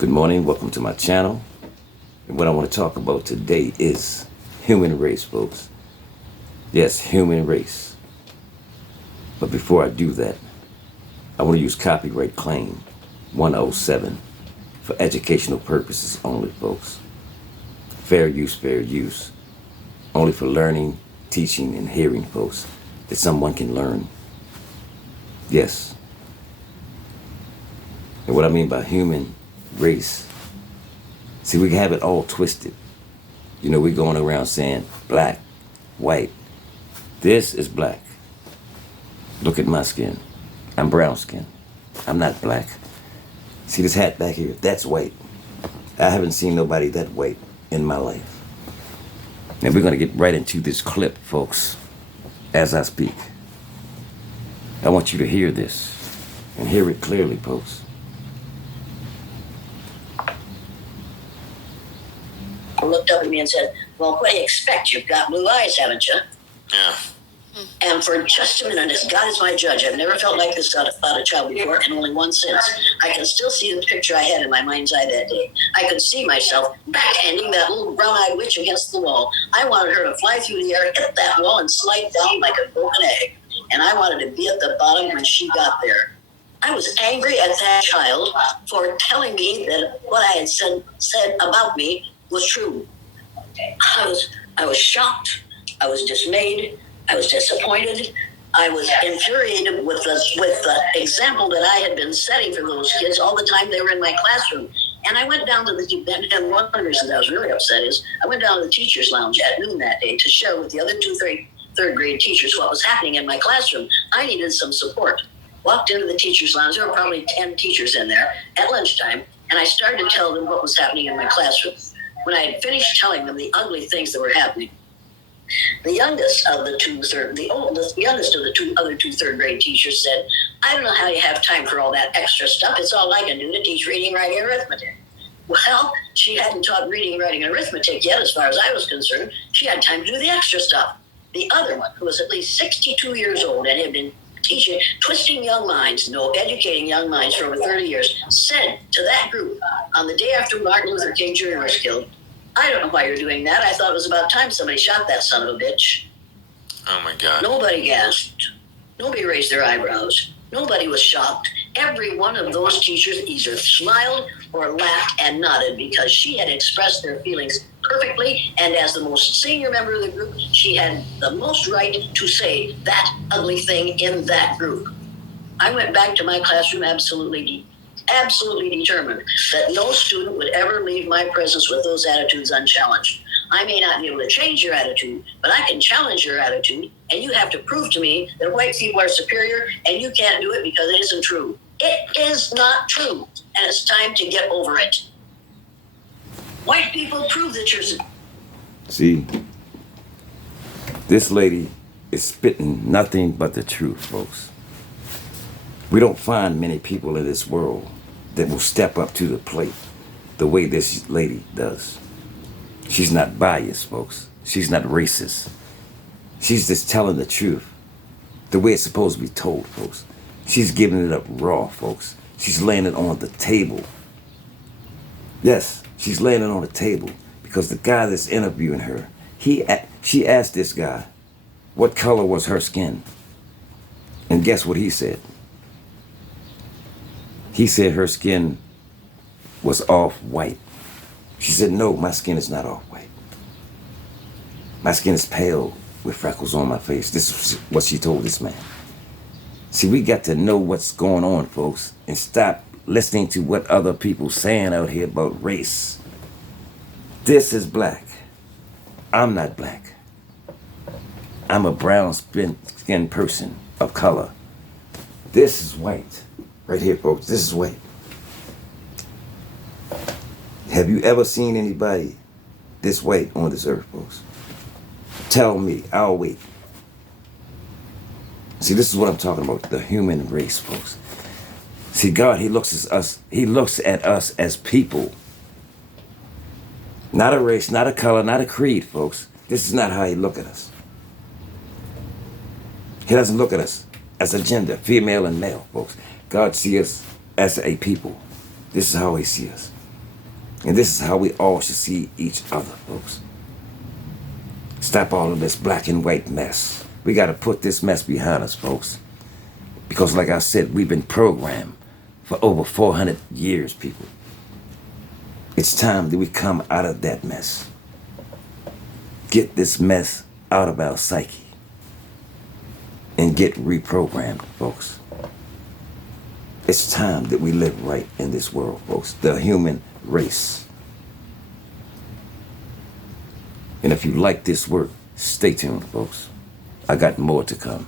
Good morning, welcome to my channel. And what I want to talk about today is human race, folks. Yes, human race. But before I do that, I want to use copyright claim 107 for educational purposes only, folks. Fair use. Only for learning, teaching, and hearing, folks, that someone can learn. Yes. And what I mean by human race, see, we have it all twisted. You know, we're going around saying black, white. This is black. Look at my skin. I'm brown skin. I'm not black. See this hat back here? That's white. I haven't seen nobody that white in my life. And we're going to get right into this clip, folks, as I speak. I want you to hear this and hear it clearly, folks. Looked up at me and said, "Well, what do you expect? You've got blue eyes, haven't you?" Yeah. And for just a minute, as God is my judge, I've never felt like this about a child before, and only one since. I can still see the picture I had in my mind's eye that day. I could see myself backhanding that little brown-eyed witch against the wall. I wanted her to fly through the air, hit that wall, and slide down like a broken egg. And I wanted to be at the bottom when she got there. I was angry at that child for telling me that what I had said about me was true. I was shocked. I was dismayed. I was disappointed. I was infuriated with the example that I had been setting for those kids all the time they were in my classroom. And I went down to and one of the reasons I was really upset is I went down to the teacher's lounge at noon that day to share with the other third grade teachers what was happening in my classroom. I needed some support. Walked into the teacher's lounge. There were probably 10 teachers in there at lunchtime, and I started to tell them what was happening in my classroom. When I had finished telling them the ugly things that were happening, the youngest of the two other third grade teachers said, "I don't know how you have time for all that extra stuff. It's all I can do to teach reading, writing, and arithmetic." Well, she hadn't taught reading, writing, and arithmetic yet, as far as I was concerned. She had time to do the extra stuff. The other one, who was at least 62 years old and had been twisting young minds, educating young minds for over 30 years, said to that group on the day after Martin Luther King Jr. was killed, "I don't know why you're doing that. I thought it was about time somebody shot that son of a bitch." Oh my God. Nobody gasped. Nobody raised their eyebrows. Nobody was shocked. Every one of those teachers either smiled or laughed and nodded because she had expressed their feelings perfectly, and as the most senior member of the group, she had the most right to say that ugly thing in that group. I went back to my classroom absolutely determined that no student would ever leave my presence with those attitudes unchallenged. I may not be able to change your attitude, but I can challenge your attitude, and you have to prove to me that white people are superior, and you can't do it because it isn't true. It is not true, and it's time to get over it. White people, prove that you're... See, this lady is spitting nothing but the truth, folks. We don't find many people in this world that will step up to the plate the way this lady does. She's not biased, folks. She's not racist. She's just telling the truth the way it's supposed to be told, folks. She's giving it up raw, folks. She's laying it on the table. Yes, she's laying it on the table because the guy that's interviewing her, she asked this guy, what color was her skin? And guess what he said? He said her skin was off-white. She said, "No, my skin is not off-white. My skin is pale with freckles on my face." This is what she told this man. See, we got to know what's going on, folks, and stop listening to what other people saying out here about race. This is black. I'm not black. I'm a brown-skinned person of color. This is white. Right here, folks. This is white. Have you ever seen anybody this white on this earth, folks? Tell me. I'll wait. See, this is what I'm talking about. The human race, folks. See, God, He looks at us. He looks at us as people. Not a race, not a color, not a creed, folks. This is not how He looks at us. He doesn't look at us as a gender, female and male, folks. God sees us as a people. This is how He sees us. And this is how we all should see each other, folks. Stop all of this black and white mess. We got to put this mess behind us, folks. Because like I said, we've been programmed for over 400 years, people. It's time that we come out of that mess. Get this mess out of our psyche. And get reprogrammed, folks. It's time that we live right in this world, folks. The human race. And if you like this work, stay tuned, folks. I got more to come.